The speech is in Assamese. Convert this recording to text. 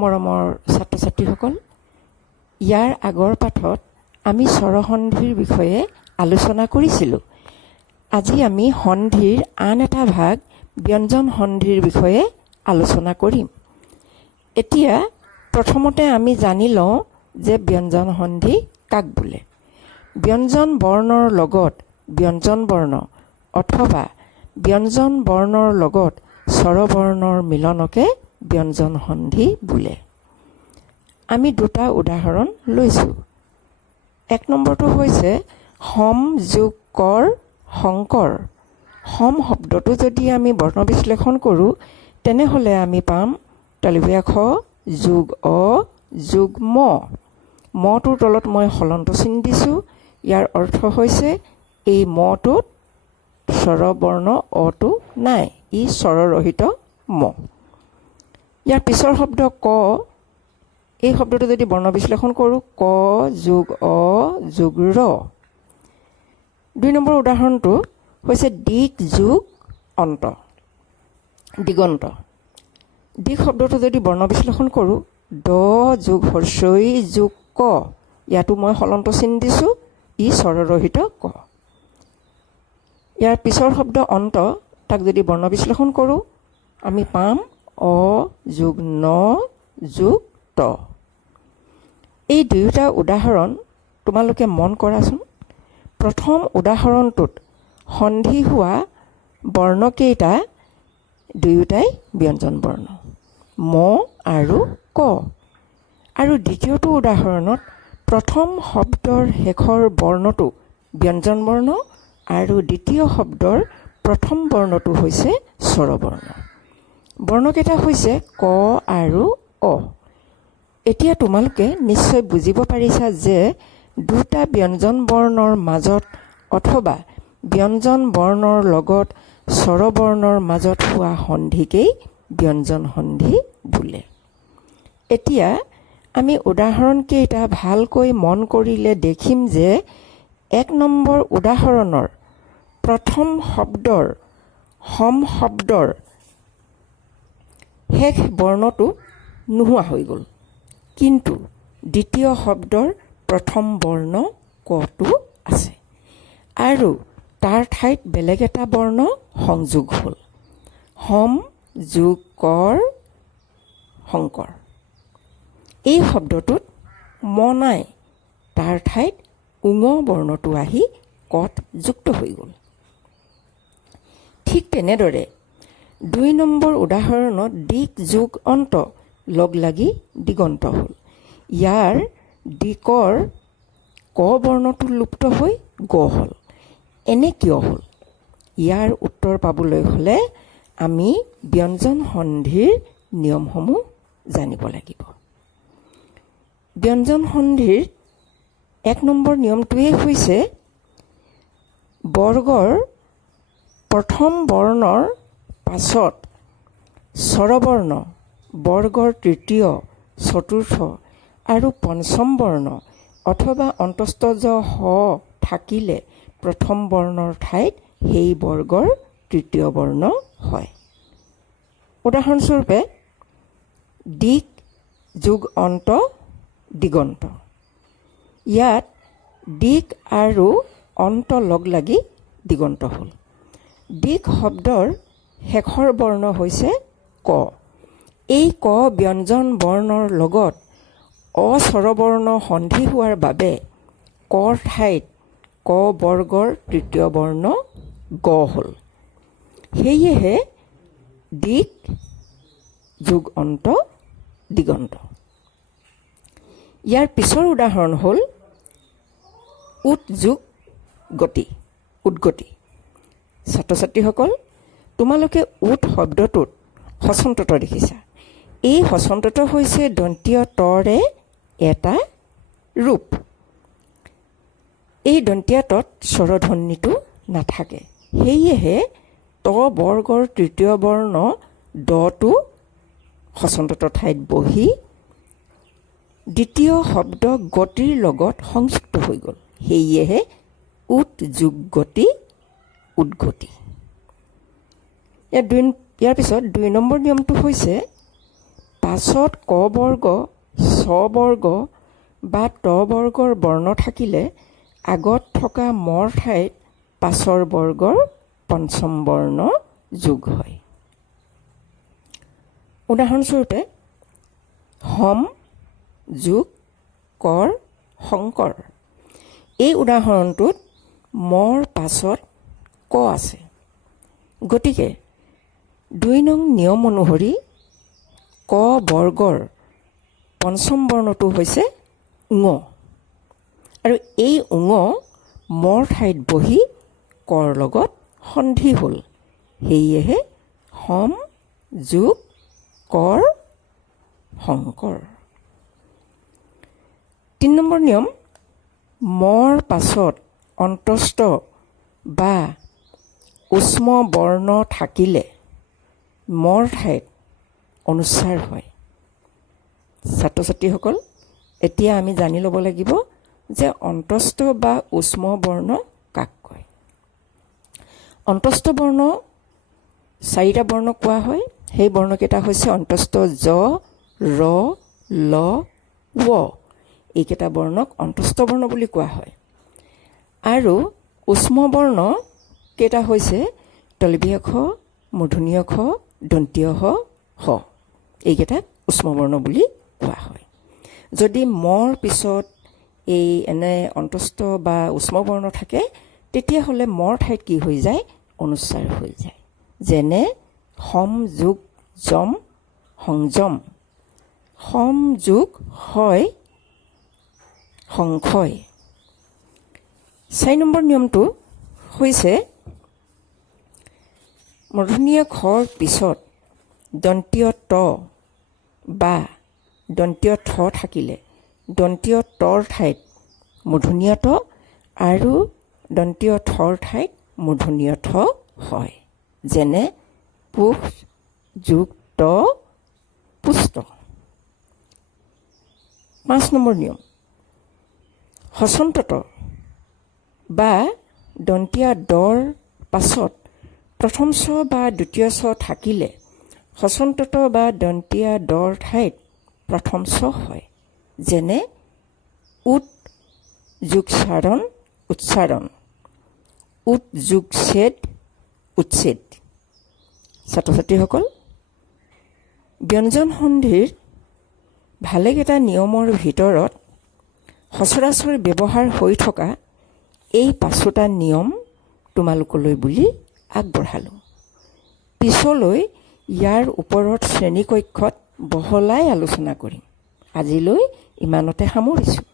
মৰমৰ ছাত্ৰ ছাত্ৰীসকল, ইয়াৰ আগৰ পাঠত আমি স্বৰসন্ধিৰ বিষয়ে আলোচনা কৰিছিলোঁ। আজি আমি সন্ধিৰ আন এটা ভাগ ব্যঞ্জন সন্ধিৰ বিষয়ে আলোচনা কৰিম। এতিয়া প্ৰথমতে আমি জানি লওঁ যে ব্যঞ্জন সন্ধি কাক বোলে। ব্যঞ্জন বৰ্ণৰ লগত ব্যঞ্জন বৰ্ণ অথবা ব্যঞ্জন বৰ্ণৰ লগত স্বৰবৰ্ণৰ মিলনকে ব্যঞ্জন সন্ধি বোলে। আমি দুটা উদাহৰণ লৈছোঁ। এক নম্বৰটো হৈছে সম যোগ কৰ শংকৰ। সম শব্দটো যদি আমি বৰ্ণ বিশ্লেষণ কৰোঁ তেনেহ'লে আমি পাম খ যোগ অ যোগ ম। মটোৰ তলত মই হলন্ত চিন দিছোঁ। ইয়াৰ অৰ্থ হৈছে এই মটোত স্বৰবৰ্ণ অটো নাই, ই স্বৰৰহিত ম। ইয়াৰ পিছৰ শব্দ ক, এই শব্দটো যদি বৰ্ণ বিশ্লেষণ কৰোঁ ক যোগ অ যোগ ৰ। ২ নম্বৰ উদাহৰণটো হৈছে দিক যোগ অন্ত দিগন্ত। দিক শব্দটো যদি বৰ্ণ বিশ্লেষণ কৰোঁ দ যোগ হৰ্ষই যোগ ক, ইয়াতো মই হলন্ত চিন দিছোঁ, ই স্বৰৰহিত ক। ইয়াৰ পিছৰ শব্দ অন্ত, তাক যদি বৰ্ণ বিশ্লেষণ কৰোঁ আমি পাম অ যোগ ন যোগ ত। এই দুয়োটা উদাহৰণ তোমালোকে মন কৰাচোন। প্ৰথম উদাহৰণটোত সন্ধি হোৱা বৰ্ণকেইটা দুয়োটাই ব্যঞ্জন বৰ্ণ ম আৰু ক। আৰু দ্বিতীয়টো উদাহৰণত প্ৰথম শব্দৰ শেষৰ বৰ্ণটো ব্যঞ্জন বৰ্ণ আৰু দ্বিতীয় শব্দৰ প্ৰথম বৰ্ণটো হৈছে স্বৰবৰ্ণ। বৰ্ণকেইটা হৈছে ক আৰু অ। এতিয়া তোমালোকে নিশ্চয় বুজিব পাৰিছা যে দুটা ব্যঞ্জন বৰ্ণৰ মাজত অথবা ব্যঞ্জন বৰ্ণৰ লগত স্বৰবৰ্ণৰ মাজত হোৱা সন্ধিকেই ব্যঞ্জন সন্ধি বোলে। এতিয়া আমি উদাহৰণকেইটা ভালকৈ মন কৰিলে দেখিম যে ১ নম্বৰ উদাহৰণৰ প্ৰথম শব্দৰ সম শব্দৰ শেষ বৰ্ণটো নোহোৱা হৈ গ'ল, কিন্তু দ্বিতীয় শব্দৰ প্ৰথম বৰ্ণ কটো আছে আৰু তাৰ ঠাইত বেলেগ এটা বৰ্ণ সংযোগ হ'ল সম যোগ কৰ শংকৰ। এই শব্দটোত ম নাই, তাৰ ঠাইত উঙ বৰ্ণটো আহি কত যুক্ত হৈ গ'ল। ঠিক তেনেদৰে ২ নম্বৰ উদাহৰণত দিক যোগ অন্ত লগ লাগি দিগন্ত হ'ল। ইয়াৰ দিকৰ ক বৰ্ণটো লুপ্ত হৈ গ হ'ল। এনে কিয় হ'ল? ইয়াৰ উত্তৰ পাবলৈ হ'লে আমি ব্যঞ্জন সন্ধিৰ নিয়মসমূহ জানিব লাগিব। ব্যঞ্জন সন্ধিৰ ১ নম্বৰ নিয়মটোৱে হৈছে বৰ্গৰ প্ৰথম বৰ্ণৰ পাছত স্বৰবৰ্ণ বৰ্গৰ তৃতীয়, চতুৰ্থ আৰু পঞ্চম বৰ্ণ অথবা অন্তস্থ জ হ থাকিলে প্ৰথম বৰ্ণৰ ঠাইত সেই বৰ্গৰ তৃতীয় বৰ্ণ হয়। উদাহৰণস্বৰূপে দিক যোগ অন্ত দিগন্ত। ইয়াত দিক আৰু অন্ত লগ লাগি দিগন্ত হ'ল। দিক শব্দৰ শেষৰ বৰ্ণ হৈছে ক। এই ক ব্যঞ্জন বৰ্ণৰ লগত অস্বৰবৰ্ণ সন্ধি হোৱাৰ বাবে কৰ ঠাইত ক বৰ্গৰ তৃতীয় বৰ্ণ গ হ'ল। সেয়েহে দিক যোগ অন্ত দিগন্ত। ইয়াৰ পিছৰ উদাহৰণ হ'ল উৎ যোগ গতি উদ্গতি। ছাত্ৰ ছাত্ৰীসকল, তোমালোকে উৎ শব্দটোত হচন্তত দেখিছা। এই হচন্তত হৈছে দন্তীয় তৰে এটা ৰূপ। এই দন্তীয় তত স্বৰধ্বনিটো নাথাকে, সেয়েহে ত বৰ্গৰ তৃতীয় বৰ্ণ দটো হচন্তত ঠাইত বহি দ্বিতীয় শব্দ গতিৰ লগত সংযুক্ত হৈ গ'ল। সেয়েহে উৎ যোগ গতি উদ্গতি। ইয়াৰ পিছত ২ নম্বৰ নিয়মটো হৈছে পাছত ক বৰ্গ, ছ বৰ্গ বা ত বৰ্গৰ বৰ্ণ থাকিলে আগত থকা মৰ ঠাইত পাছৰ বৰ্গৰ পঞ্চম বৰ্ণ যোগ হয়। উদাহৰণস্বৰূপে হম যোগ কৰ শংকৰ। এই উদাহৰণটোত মৰ পাছত ক আছে। গতিকে ২ নং নিয়ম অনুসৰি ক বৰ্গৰ পঞ্চম বৰ্ণটো হৈছে ঙ, আৰু এই ঙ মৰ ঠাইত বহি কৰ লগত সন্ধি হ'ল। সেয়েহে হম যোগ কৰ শংকৰ। ৩ নম্বৰ নিয়ম, মৰ পাছত অন্তস্থ বা উষ্ম বৰ্ণ থাকিলে মৰ ঠাইত অনুস্বাৰ হয়। ছাত্ৰ ছাত্ৰীসকল, এতিয়া আমি জানি ল'ব লাগিব যে অন্তস্থ বা উষ্ম বৰ্ণ কাক কয়। অন্তস্থ বৰ্ণ 4টা বৰ্ণ কোৱা হয়। সেই বৰ্ণকেইটা হৈছে অন্তস্থ জ, ৰ, ল, ৱ। এইকেইটা বৰ্ণক অন্তস্থ বৰ্ণ বুলি কোৱা হয়। আৰু উষ্ম বৰ্ণ কেইটা হৈছে তলবীয় খ, মূৰ্ধন্য খ, দন্তীয় হ। এইকেইটাক উষ্ম বৰ্ণ বুলি কোৱা হয়। যদি মৰ পিছত এই এনে অন্তস্থ বা উষ্ম বৰ্ণ থাকে, তেতিয়াহ'লে মৰ ঠাইত কি হৈ যায়? অনুস্বাৰ হৈ যায়। যেনে সম যোগ যম সংযম, সম যোগ হয় সংশয়। 4 নম্বৰ নিয়মটো হৈছে মূৰ্ধন্য খৰ পিছত দন্তীয় ত বা দন্তীয় ঠ থাকিলে দন্তীয় তৰ ঠাইত মূৰ্ধন্য ত আৰু দন্তীয় থৰ ঠাইত মূৰ্ধন্য থ হয়। যেনে পুষ যোগ ত পুষ্ট। 5 নম্বৰ নিয়ম, হচন্তত বা দন্তীয়া দৰ পাছত প্ৰথম ছ বা দ্বিতীয় ছ থাকিলে হচন্তত বা দন্তীয়া দৰ ঠাইত প্ৰথম ছ হয়। যেনে উৎ যোগ চাৰণ উচ্চাৰণ, উৎ যোগ ছেদ উচ্ছেদ। ছাত্ৰ ছাত্ৰীসকল, ব্যঞ্জন সন্ধিৰ ভালেকেইটা নিয়মৰ ভিতৰত সচৰাচৰ ব্যৱহাৰ হৈ থকা এই 5টা নিয়ম তোমালোকলৈ বুলি আগবঢ়ালোঁ। পিছলৈ ইয়াৰ ওপৰত শ্ৰেণীকক্ষত বহলাই আলোচনা কৰিম। আজিলৈ ইমানতে সামৰিছোঁ।